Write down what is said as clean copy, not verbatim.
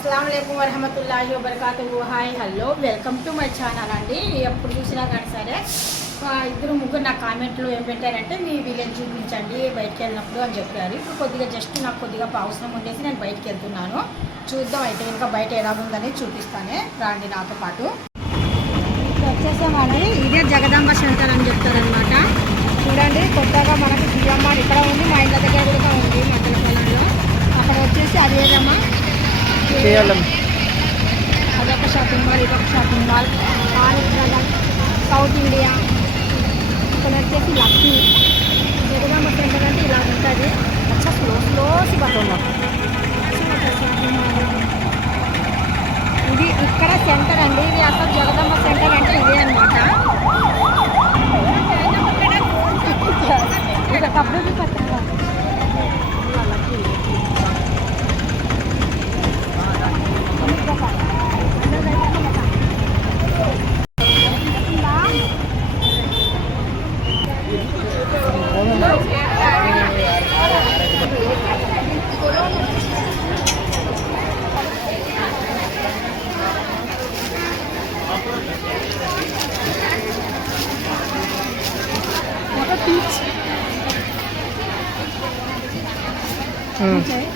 अस्सलाम वालेकुम वरहमतुल्लाहि वबरकातुहू। Hi hello welcome to my channel అండి. ఎప్పుడు చూసినా కానీ సరే ఇద్దరు ముగ్గురు నా కామెంట్లో ఏం పెట్టారంటే మీ విలేజ్ చూపించండి బయటికి వెళ్ళినప్పుడు అని చెప్పారు. ఇప్పుడు కొద్దిగా జస్ట్ నాకు కొద్దిగా అవసరం ఉండేసి నేను బయటికి వెళ్తున్నాను. చూద్దాం అయితే ఇంకా బయట ఎలా ఉందని చూపిస్తానే, రాండి నాతో పాటు. వచ్చేసామండి. ఇదే జగదాంబ సెంటర్ అని చెప్తారనమాట. చూడండి, కొత్తగా మనకి జిఎంఆర్ ఇక్కడ ఉంది, మా ఇంటి దగ్గర కూడా ఉంది మధ్యల పొలంలో. అక్కడ వచ్చేసి అదేదమ్మా అదొక షాపింగ్ మాల్, ఇదొక షాపింగ్ మాల్, సౌత్ ఇండియా. ఇక్కడ వచ్చేసి లక్కీ. జగదాంబ సెంటర్ అంటే ఇలా ఉంటుంది. అచ్చా స్లోసి పడుతున్నాం. ఇది ఇక్కడ సెంటర్ అండి. ఇది అసలు జగదాంబ సెంటర్ అంటే ఇదే అనమాట. కప్పుడు పడుతుంది. Okay.